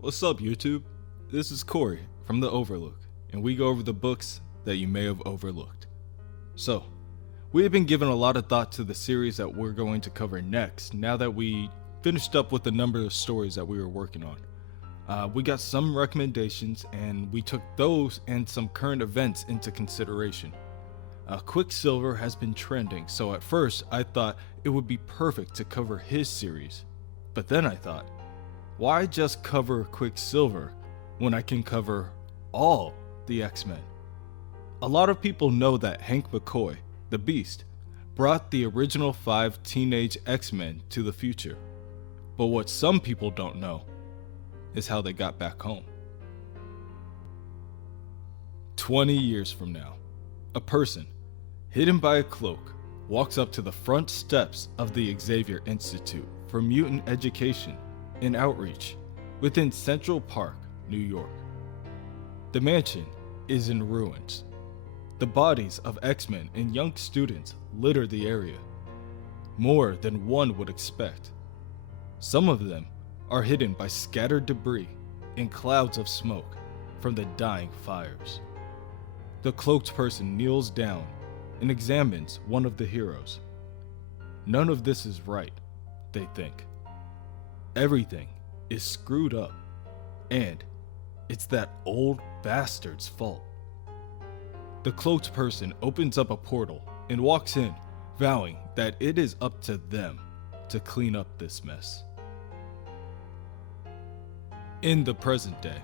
What's up, YouTube? This is Corey from the OverLook, and we go over the books that you may have overlooked. So, we have been given a lot of thought to the series that we're going to cover next, now that we finished up with the number of stories that we were working on. We got some recommendations, and we took those and some current events into consideration. Quicksilver has been trending, so at first I thought it would be perfect to cover his series. But then I thought, why just cover Quicksilver when I can cover all the X-Men? A lot of people know that Hank McCoy, the Beast, brought the original 5 teenage X-Men to the future. But what some people don't know is how they got back home. 20 years from now, a person, hidden by a cloak, walks up to the front steps of the Xavier Institute for Mutant Education and Outreach within Central Park, New York. The mansion is in ruins. The bodies of X-Men and young students litter the area, more than one would expect. Some of them are hidden by scattered debris and clouds of smoke from the dying fires. The cloaked person kneels down and examines one of the heroes. None of this is right, they think. Everything is screwed up, and it's that old bastard's fault. The cloaked person opens up a portal and walks in, vowing that it is up to them to clean up this mess. In the present day,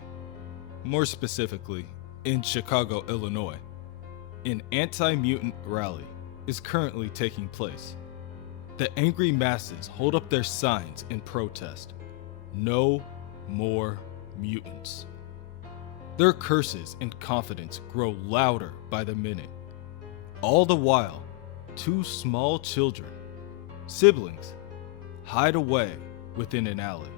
more specifically in Chicago, Illinois, an anti-mutant rally is currently taking place. The angry masses hold up their signs in protest. No more mutants. Their curses and confidence grow louder by the minute. All the while, 2 small children, siblings, hide away within an alley.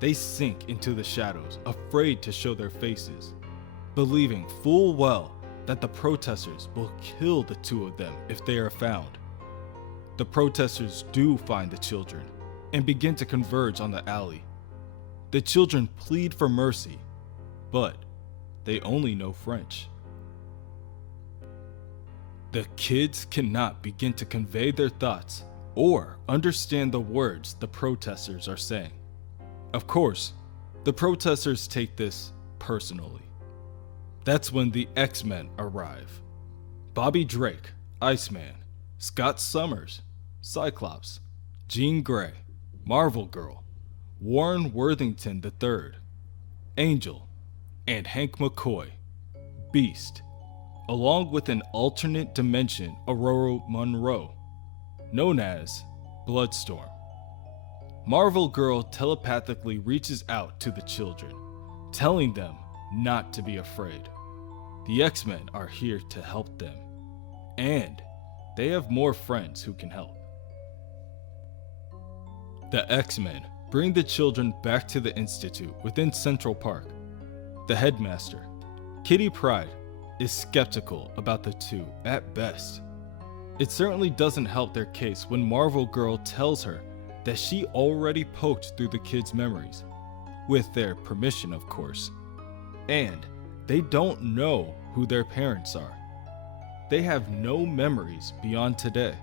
They sink into the shadows, afraid to show their faces, believing full well that the protesters will kill the 2 of them if they are found. The protesters do find the children and begin to converge on the alley. The children plead for mercy, but they only know French. The kids cannot begin to convey their thoughts or understand the words the protesters are saying. Of course, the protesters take this personally. That's when the X-Men arrive. Bobby Drake, Iceman, Scott Summers, Cyclops, Jean Grey, Marvel Girl, Warren Worthington III, Angel, and Hank McCoy, Beast, along with an alternate dimension Aurora Monroe, known as Bloodstorm. Marvel Girl telepathically reaches out to the children, telling them not to be afraid. The X-Men are here to help them, and they have more friends who can help. The X-Men bring the children back to the Institute within Central Park. The headmaster, Kitty Pryde, is skeptical about the 2 at best. It certainly doesn't help their case when Marvel Girl tells her that she already poked through the kids' memories, with their permission of course, and they don't know who their parents are. They have no memories beyond today,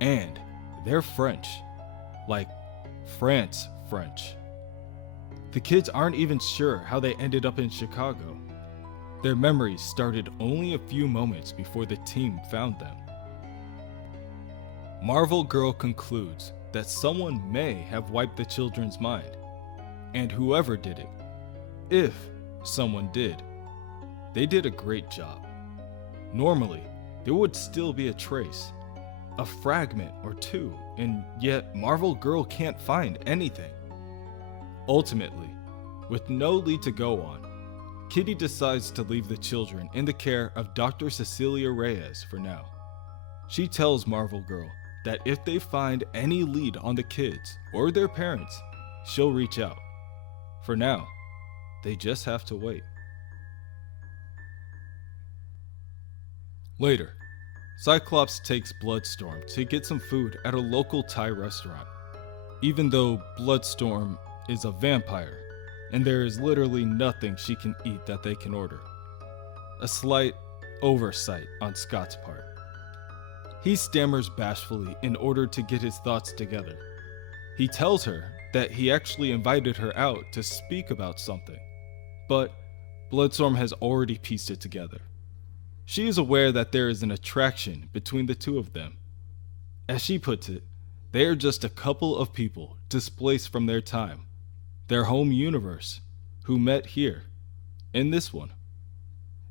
and they're French. Like France French. The kids aren't even sure how they ended up in Chicago. Their memories started only a few moments before the team found them. Marvel Girl concludes that someone may have wiped the children's mind, and whoever did it, if someone did, they did a great job. Normally, there would still be a trace, a fragment or 2, and yet Marvel Girl can't find anything. Ultimately, with no lead to go on, Kitty decides to leave the children in the care of Dr. Cecilia Reyes for now. She tells Marvel Girl that if they find any lead on the kids or their parents, she'll reach out. For now, they just have to wait. Later, Cyclops takes Bloodstorm to get some food at a local Thai restaurant. Even though Bloodstorm is a vampire, and there is literally nothing she can eat that they can order. A slight oversight on Scott's part. He stammers bashfully in order to get his thoughts together. He tells her that he actually invited her out to speak about something, but Bloodstorm has already pieced it together. She is aware that there is an attraction between the two of them. As she puts it, they are just a couple of people displaced from their time, their home universe, who met here, in this one.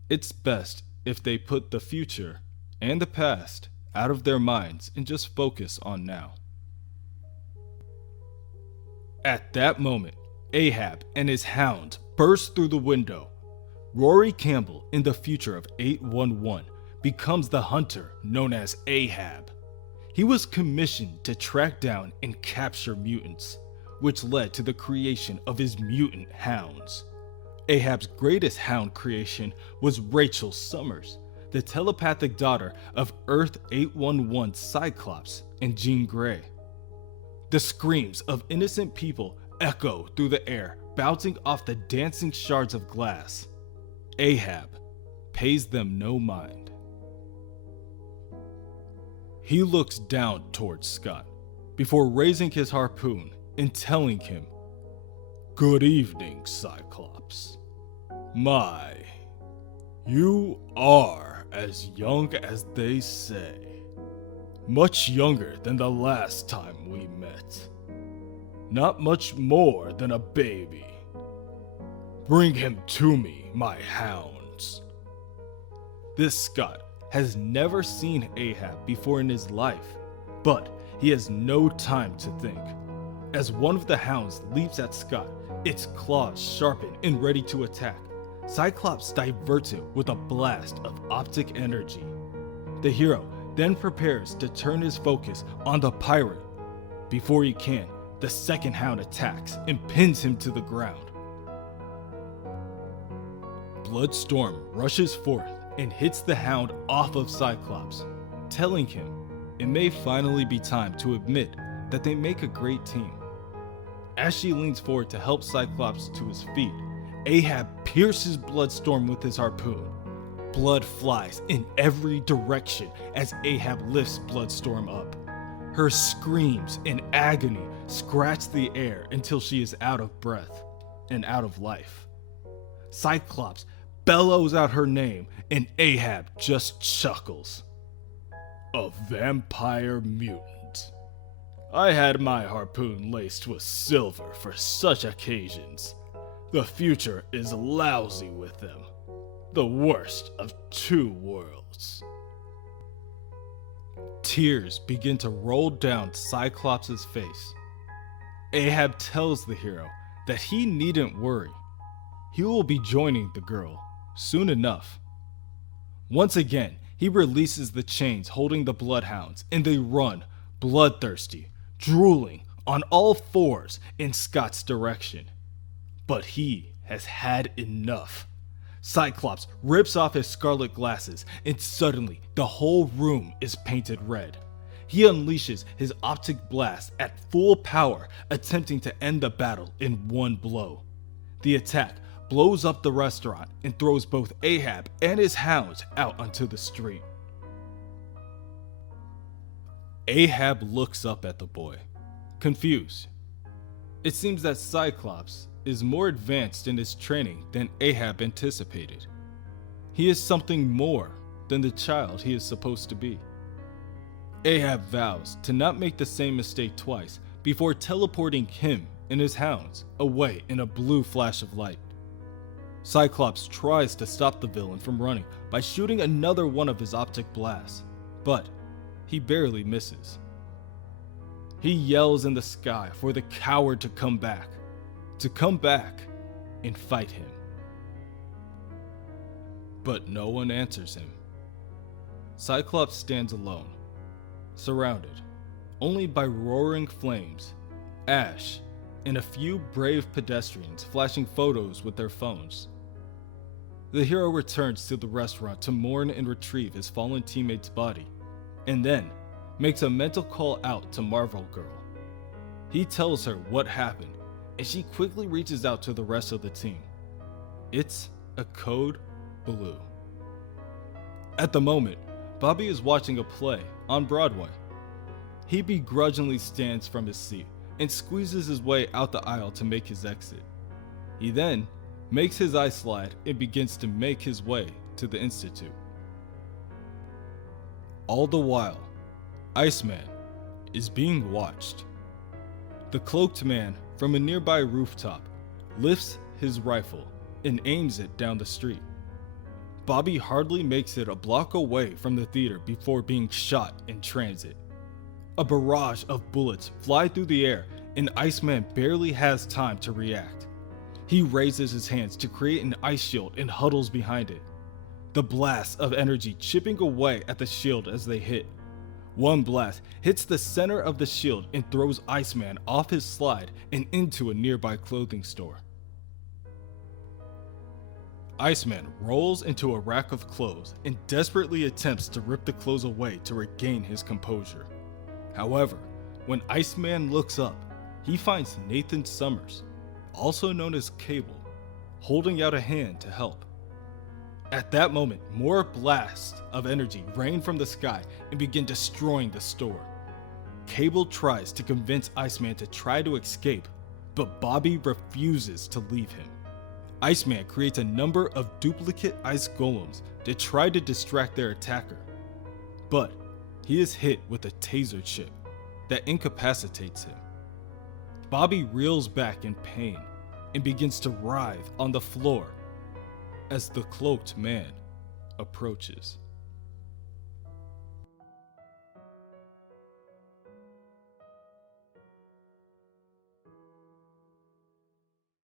It's best if they put the future and the past out of their minds and just focus on now. At that moment, Ahab and his hound burst through the window. Rory Campbell, in the future of 811, becomes the hunter known as Ahab. He was commissioned to track down and capture mutants, which led to the creation of his mutant hounds. Ahab's greatest hound creation was Rachel Summers, the telepathic daughter of Earth 811 Cyclops and Jean Grey. The screams of innocent people echo through the air, bouncing off the dancing shards of glass. Ahab pays them no mind. He looks down towards Scott before raising his harpoon and telling him, "Good evening, Cyclops. My, you are as young as they say. Much younger than the last time we met. Not much more than a baby. Bring him to me, my hounds." This Scott has never seen Ahab before in his life, but he has no time to think. As one of the hounds leaps at Scott, its claws sharpened and ready to attack, Cyclops diverts it with a blast of optic energy. The hero then prepares to turn his focus on the pirate. Before he can, the second hound attacks and pins him to the ground. Bloodstorm rushes forth and hits the hound off of Cyclops, telling him it may finally be time to admit that they make a great team. As she leans forward to help Cyclops to his feet, Ahab pierces Bloodstorm with his harpoon. Blood flies in every direction as Ahab lifts Bloodstorm up. Her screams in agony scratch the air until she is out of breath and out of life. Cyclops bellows out her name and Ahab just chuckles. "A vampire mutant. I had my harpoon laced with silver for such occasions. The future is lousy with them. The worst of two worlds." Tears begin to roll down Cyclops' face. Ahab tells the hero that he needn't worry. He will be joining the girl soon enough. Once again, he releases the chains holding the bloodhounds and they run, bloodthirsty, drooling on all fours in Scott's direction. But he has had enough. Cyclops rips off his scarlet glasses and suddenly the whole room is painted red. He unleashes his optic blast at full power, attempting to end the battle in one blow. The attack blows up the restaurant and throws both Ahab and his hounds out onto the street. Ahab looks up at the boy, confused. It seems that Cyclops is more advanced in his training than Ahab anticipated. He is something more than the child he is supposed to be. Ahab vows to not make the same mistake twice before teleporting him and his hounds away in a blue flash of light. Cyclops tries to stop the villain from running by shooting another one of his optic blasts, but he barely misses. He yells in the sky for the coward to come back and fight him. But no one answers him. Cyclops stands alone, surrounded only by roaring flames, ash, and a few brave pedestrians flashing photos with their phones. The hero returns to the restaurant to mourn and retrieve his fallen teammate's body, and then makes a mental call out to Marvel Girl. He tells her what happened and she quickly reaches out to the rest of the team. It's a code blue. At the moment, Bobby is watching a play on Broadway. He begrudgingly stands from his seat and squeezes his way out the aisle to make his exit. He then makes his eye slide and begins to make his way to the Institute. All the while, Iceman is being watched. The cloaked man from a nearby rooftop lifts his rifle and aims it down the street. Bobby hardly makes it a block away from the theater before being shot in transit. A barrage of bullets fly through the air and Iceman barely has time to react. He raises his hands to create an ice shield and huddles behind it. The blast of energy chipping away at the shield as they hit. One blast hits the center of the shield and throws Iceman off his slide and into a nearby clothing store. Iceman rolls into a rack of clothes and desperately attempts to rip the clothes away to regain his composure. However, when Iceman looks up, he finds Nathan Summers, also known as Cable, holding out a hand to help. At that moment, more blasts of energy rain from the sky and begin destroying the store. Cable tries to convince Iceman to try to escape, but Bobby refuses to leave him. Iceman creates a number of duplicate ice golems to try to distract their attacker, but he is hit with a taser chip that incapacitates him. Bobby reels back in pain and begins to writhe on the floor as the cloaked man approaches.